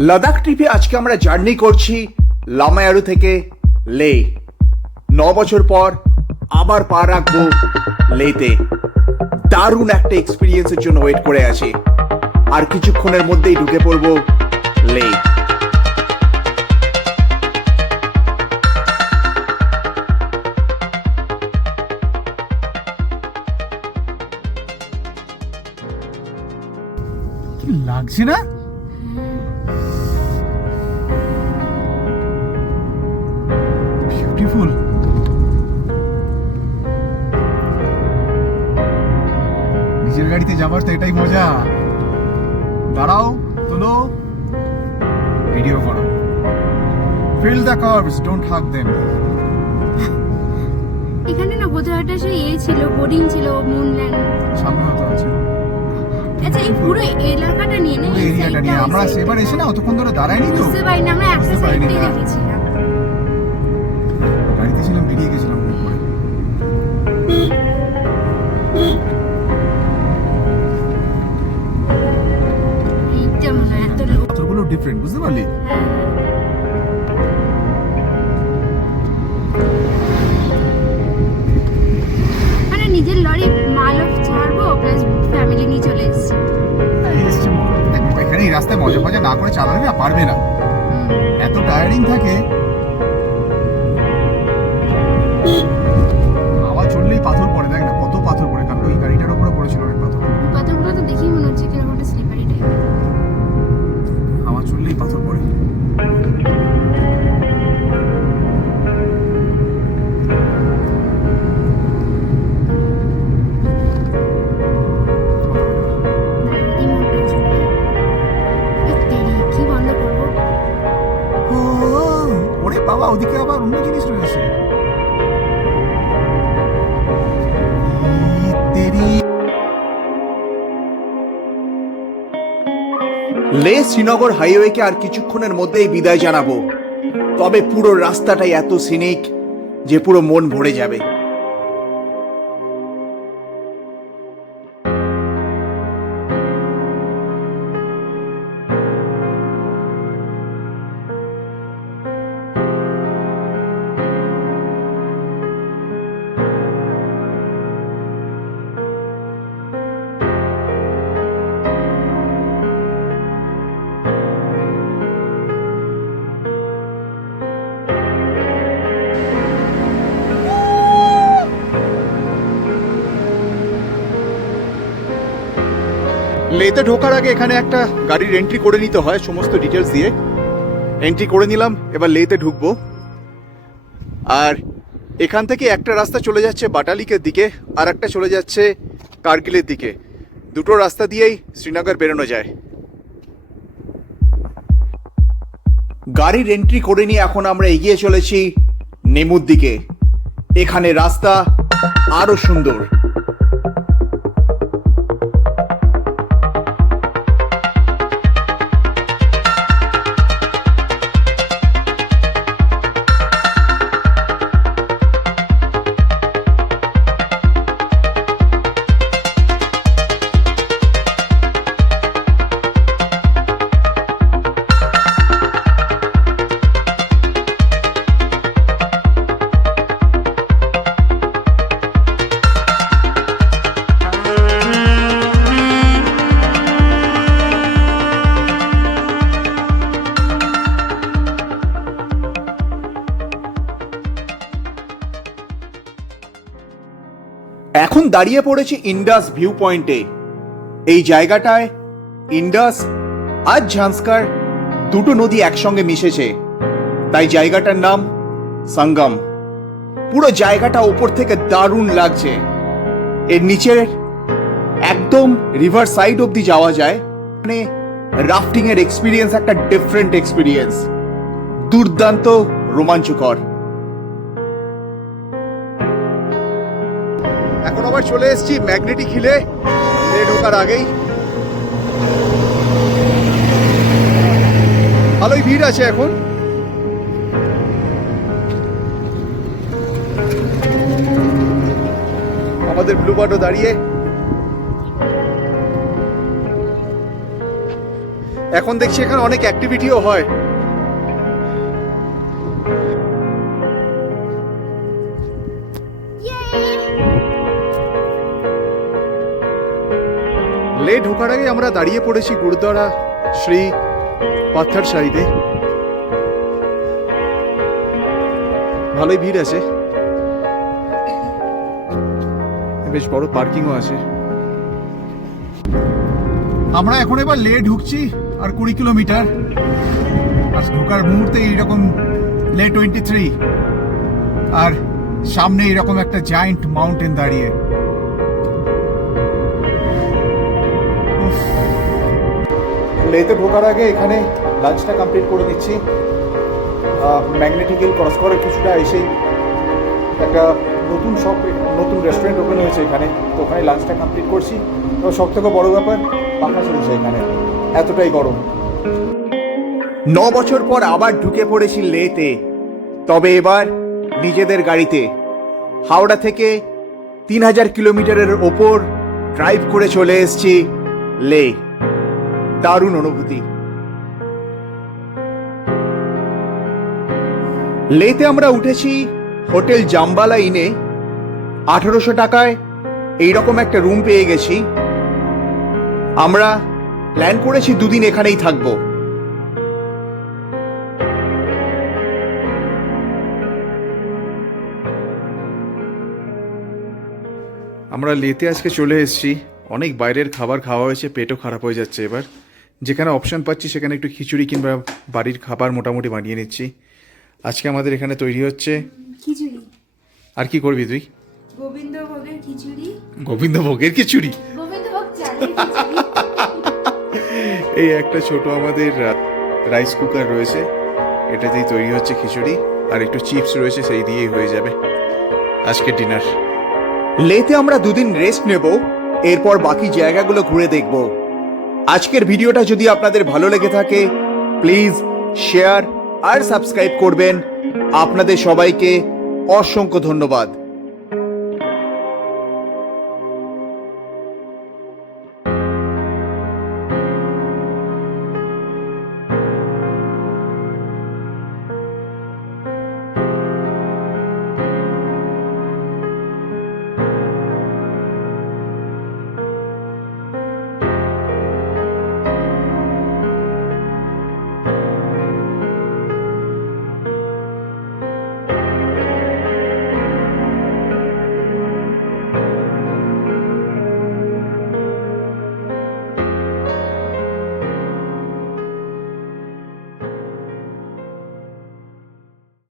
লাদাখ ট্রিপে আজকে আমরা জার্নি করছি লামায়ারু থেকে লে। ন বছর পর আবার পা রাখব লেতে। দারুণ একটা এক্সপিরিয়েন্সের জন্য ওয়েট করে আছি। আর কিছুক্ষণের মধ্যেই ঢুকে পড়ব লে। লাগছে না? যাবার তো এটাই মজা। দাঁড়াও তোলো। ভিডিও করো। Fill the curves don't hug them এখানে না বোধহয় একটা সেই ইয়ে ছিল বোর্ডিং ছিল মুনল্যান্ড সামনে হতে আছে। আচ্ছা এই পুরো এলাকাটা নিয়ে না এরিয়াটা নিয়ে। আমরা সেবার এসে না অতক্ষণ ধরে দাঁড়ায়নি তো? বুঝতে পারিনি আমরা একটা পারিনি, সাইডে হ্যাঁ। ডিফারেন্ট বুঝতে পারলি। মানে নিজের লরি মালও ছাড়বো প্লাস ফ্যামিলি নিয়ে চলে এসেছি। এই এসছে এখানে এই রাস্তায় মজা ফজা না করে চালাবে না পারবে না। এত টায়ারিং থাকে। আবার চললেই পাথর পড়ে দেখ না। বাবা, ওদিকে আবার অন্য জিনিস রয়েছে। লে শ্রীনগর হাইওয়েকে আর কিছুক্ষণের মধ্যেই বিদায় জানাব। তবে পুরো রাস্তাটাই এত সিনিক যে পুরো মন ভরে যাবে। লেতে ঢোকার আগে এখানে একটা গাড়ির এন্ট্রি করে নিতে হয় সমস্ত ডিটেলস দিয়ে। এন্ট্রি করে নিলাম, এবার লেতে ঢুকবো। আর এখান থেকে একটা রাস্তা চলে যাচ্ছে বাটালিকের দিকে, আর একটা চলে যাচ্ছে কার্গিলের দিকে। দুটো রাস্তা দিয়েই শ্রীনগর বেরোনো যায়। গাড়ির এন্ট্রি করে নিয়ে এখন আমরা এগিয়ে চলেছি নেমুর দিকে। এখানে রাস্তা আরও সুন্দর। এখন দাঁড়িয়ে পড়েছি ইন্ডাস ভিউ পয়েন্টে এই জায়গাটায় ইন্ডাস আর ঝাঁসকার দুটো নদী একসঙ্গে মিশেছে। তাই জায়গাটার নাম সঙ্গম। পুরো জায়গাটা ওপর থেকে দারুণ লাগছে। এর নিচের একদম রিভার সাইড অব্দি যাওয়া যায়। মানে রাফটিং এর এক্সপিরিয়েন্স একটা ডিফারেন্ট এক্সপিরিয়েন্স দুর্দান্ত রোমাঞ্চকর। আবার চলে এসেছি ম্যাগনেটিক হিলে। ঢোকার আগেই। ভালোই ভিড় আছে এখন। আমাদের ব্লু ব্লুবার্ডও দাঁড়িয়ে। এখন দেখছি এখানে অনেক অ্যাক্টিভিটিও হয়। লে ঢোকার আগে আমরা দাঁড়িয়ে পড়েছি গুরুদ্বারা শ্রী পাথর সাহিবে। ভালোই ভিড় আছে। বেশ বড় পার্কিংও আছে। আমরা এখন এবার লে ঢুকছি আর কুড়ি কিলোমিটার। আর ঢোকার মুহূর্তে এইরকম লে টোয়েন্টি থ্রি। আর সামনে এরকম একটা জায়েন্ট মাউন্টেন দাঁড়িয়ে। লেতে ঢোকার আগে এখানে লাঞ্চটা কমপ্লিট করে নিচ্ছি। ম্যাগনেটিক্যাল ক্রস করে কিছুটা এসেই একটা নতুন শপ নতুন রেস্টুরেন্ট ওপেন হয়েছে এখানে। তো ওখানে লাঞ্চটা কমপ্লিট করছি। তো সব থেকে বড় ব্যাপার, পাখা চলছে এখানে। এতটাই গরম। ন বছর পর আবার ঢুকে পড়েছি লেতে। তবে এবার নিজেদের গাড়িতে। হাওড়া থেকে তিন হাজার কিলোমিটারের ওপর ড্রাইভ করে চলে এসেছি লে। দারুণ অনুভূতি। লেতে আমরা উঠেছি হোটেল জাম্বালা ইনে। আঠারোশো টাকায় এইরকম একটা রুম পেয়ে গেছি। আমরা প্ল্যান করেছি দুদিন এখানেই থাকব। আমরা লেতে আজকে চলে এসেছি। অনেক বাইরের খাবার খাওয়া হয়েছে, পেটও খারাপ হয়ে যাচ্ছে এবার। যেখানে অপশন পাচ্ছি সেখানে একটু খিচুড়ি কিংবা বাড়ির খাবার মোটামুটি বানিয়ে নিচ্ছি। আজকে আমাদের এখানে তৈরি হচ্ছে খিচুড়ি। আর কি করবি তুই? গোবিন্দ ভোগের খিচুড়ি। গোবিন্দ খিচুড়ি? গোবিন্দ ভোগ চালের খিচুড়ি। এই একটা ছোট আমাদের রাইস কুকার রয়েছে। এটাতেই তৈরি হচ্ছে খিচুড়ি। আর একটু চিপস রয়েছে সেই দিয়েই হয়ে যাবে আজকে ডিনার লেতে আমরা দুদিন রেস্ট নেব এরপর বাকি জায়গাগুলো ঘুরে দেখব। আজকের ভিডিওটা যদি আপনাদের ভালো লেগে থাকে প্লিজ শেয়ার আর সাবস্ক্রাইব করবেন। আপনাদের সবাইকে অসংখ্য ধন্যবাদ।